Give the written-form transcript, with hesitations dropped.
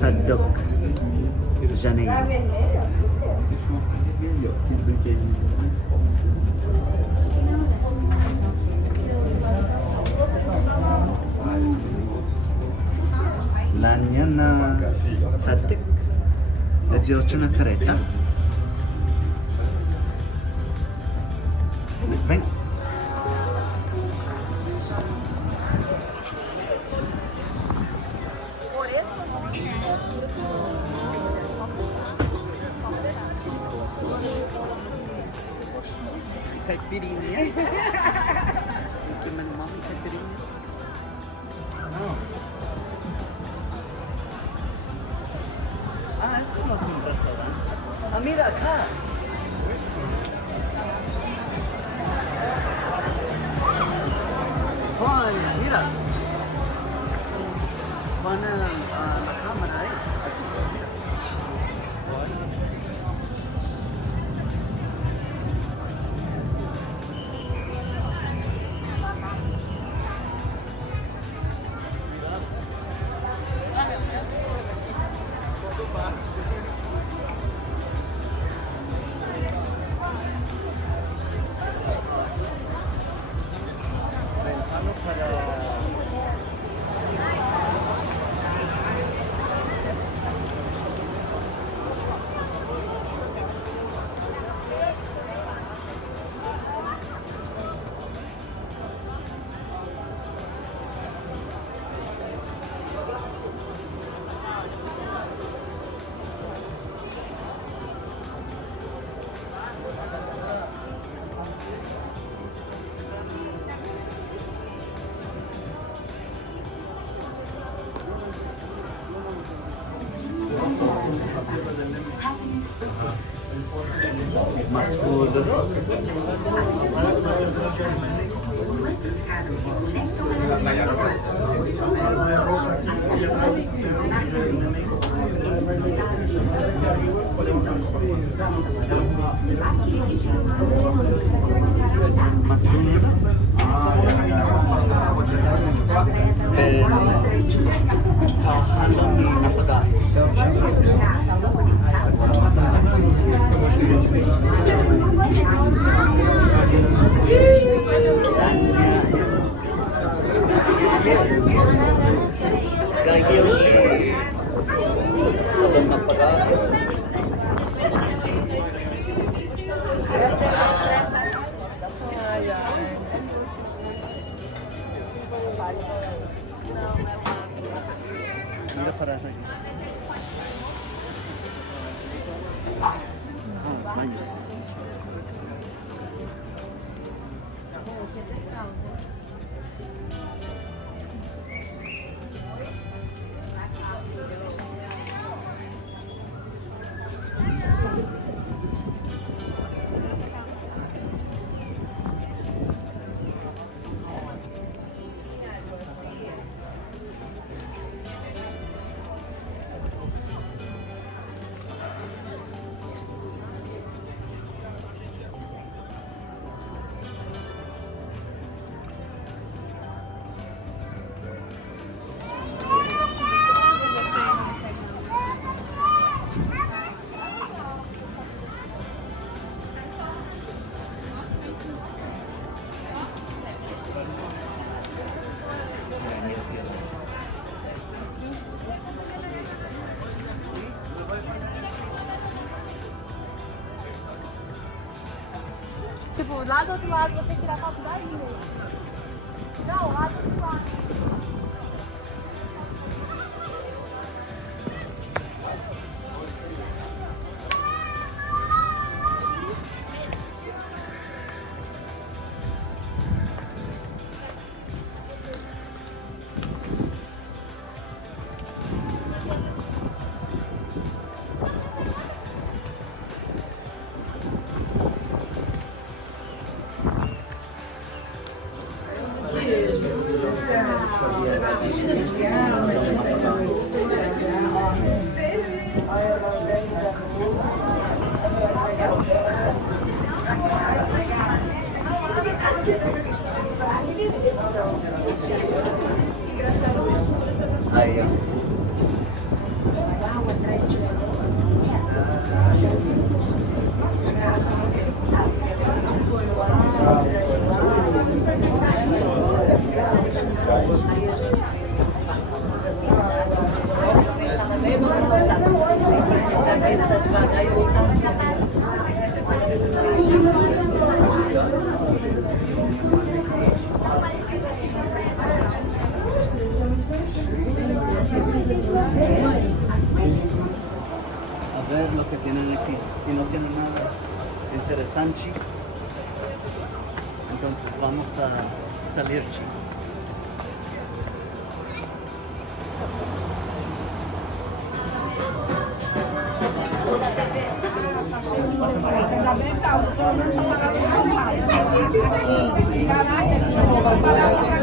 Sadok Janeiro. Lagna na Sadek. Naggiorgio una caretta. Vem. Caipirinha. Aqui, meu nome é caipirinha. Ah, esse é o nosso restaurante. Ah, mira acá. Juan, mira. Juan, la cámara ahí. Mas food. Mas food. Halong ni napagais. Gagawin halong napagais. Mira para aquí. Baño. Tipo, lá do outro lado vou ter que tirar foto daí, né? Não, lá do outro lado. Aí, ó. lo que tienen aquí. Si no tienen nada interesante, entonces vamos a salir, chicos. Caraca,